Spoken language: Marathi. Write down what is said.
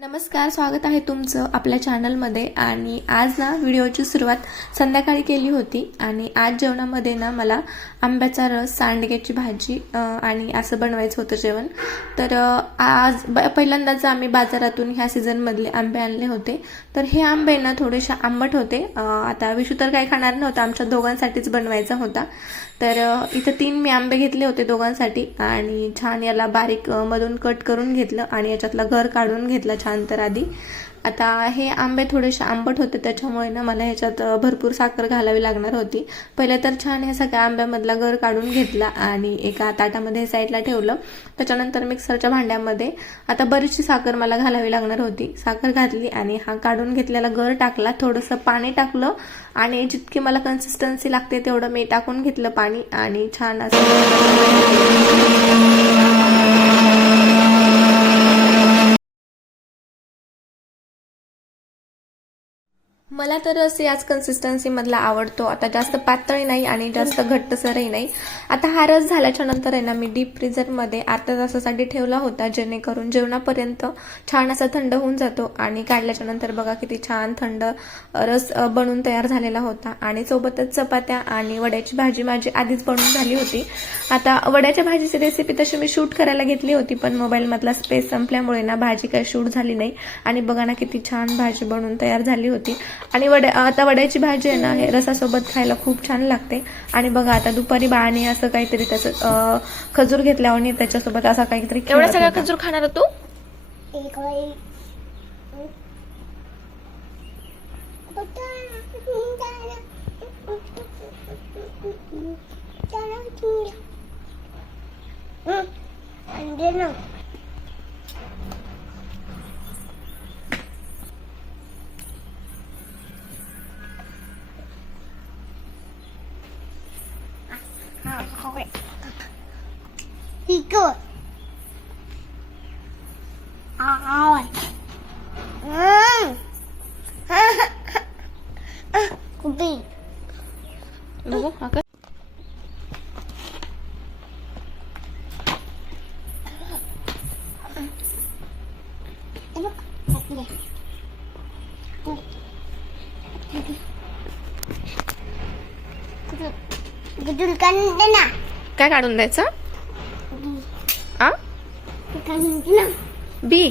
नमस्कार, स्वागत आहे तुमचं आपल्या चॅनलमध्ये. आणि आज ना व्हिडिओची सुरुवात संध्याकाळी केली होती. आणि आज जेवणामध्ये ना मला आंब्याचा रस, सांडग्याची भाजी आणि असं बनवायचं होतं जेवण. तर आज पहिल्यांदाच आम्ही बाजारातून ह्या सीझनमधले आंबे आणले होते. तर हे आंबे ना थोडेसे आंबट होते. आता विशू तर काही खाणार नव्हता, आमच्या दोघांसाठीच बनवायचा होता. तर इथं 3 मी आंबे घेतले होते दोघांसाठी आणि छान याला बारीक मधून कट करून घेतलं आणि याच्यातला गर काढून घेतला छान. तर आधी आता हे आंबे थोडेसे आंबट होते, त्याच्यामुळे ना मला ह्याच्यात भरपूर साखर घालावी लागणार होती. पहिले तर छान हे सगळ्या आंब्यामधला गर काढून घेतला आणि एका ताटामध्ये साईडला ठेवलं. त्याच्यानंतर मिक्सरच्या भांड्यामध्ये आता बरीचशी साखर मला घालावी लागणार होती. साखर घातली आणि हा काढून घेतलेला गर टाकला, थोडंसं पाणी टाकलं आणि जितकी मला कन्सिस्टन्सी लागते तेवढं मी टाकून घेतलं पाणी आणि छान असं मला तर रस याच कन्सिस्टन्सीमधला आवडतो. आता जास्त पातळही नाही आणि जास्त घट्टसरही नाही. आता हा रस झाल्याच्या नंतर आहे ना मी डीप फ्रीजरमध्ये अर्ध्या तासासाठी ठेवला होता, जेणेकरून जेवणापर्यंत छान असा थंड होऊन जातो. आणि काढल्याच्या नंतर बघा किती छान थंड रस बनून तयार झालेला होता. आणि सोबतच चपात्या आणि वड्याची भाजी माझी आधीच बनवून झाली होती. आता वड्याच्या भाजीची रेसिपी तशी मी शूट करायला घेतली होती, पण मोबाईलमधला स्पेस संपल्यामुळे ना भाजी काही शूट झाली नाही. आणि बघा ना किती छान भाजी बनवून तयार झाली होती. आणि आता वड्याची भाजी आहे ना, हे रसासोबत खायला खूप छान लागते. आणि बघा आता दुपारी बाळाने असं काहीतरी त्याचं खजूर घेतल्या आणि त्याच्यासोबत असा काहीतरी एवढा सगळा खजूर खाणार तू? Ikut. Awan. Kupi. बघू आकाश. Gedulkan dana. काय काढून द्यायचं? आ Gedulkan dana. बी